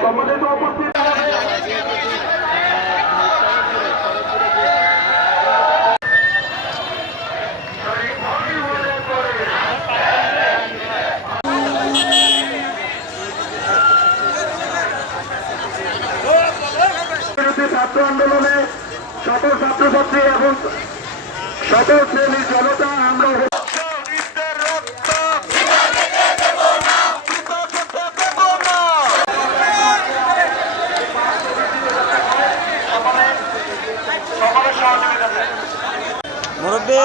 সম্মানিত উপস্থিত ছাত্র আন্দোলনে সকল ছাত্রছাত্রী এবং সকল শ্রেণীর জনতা আমরা মুরব্বী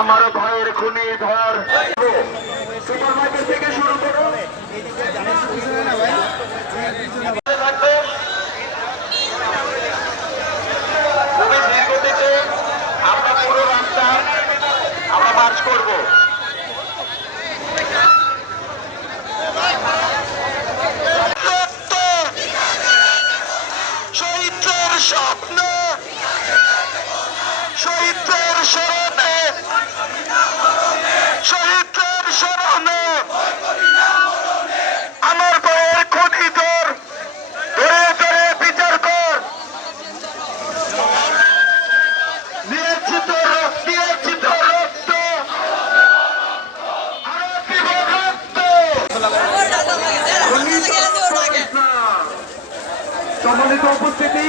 আমার ভাইয়ের খুনি ধর সুপার মার্কেট থেকে শুরু করো আমরা পুরো রাস্তা আমরা মার্চ করবো। শহীদের স্বপ্ন শহীদের স্মরণে শহীদের স্মরণে আমার বউয়ের খুনি ধর ধরে ধরে বিচার কর। নিয়েছি তো রক্ত নিয়েছি তো রক্ত আরো দিব রক্ত। সম্মানিত উপস্থিতি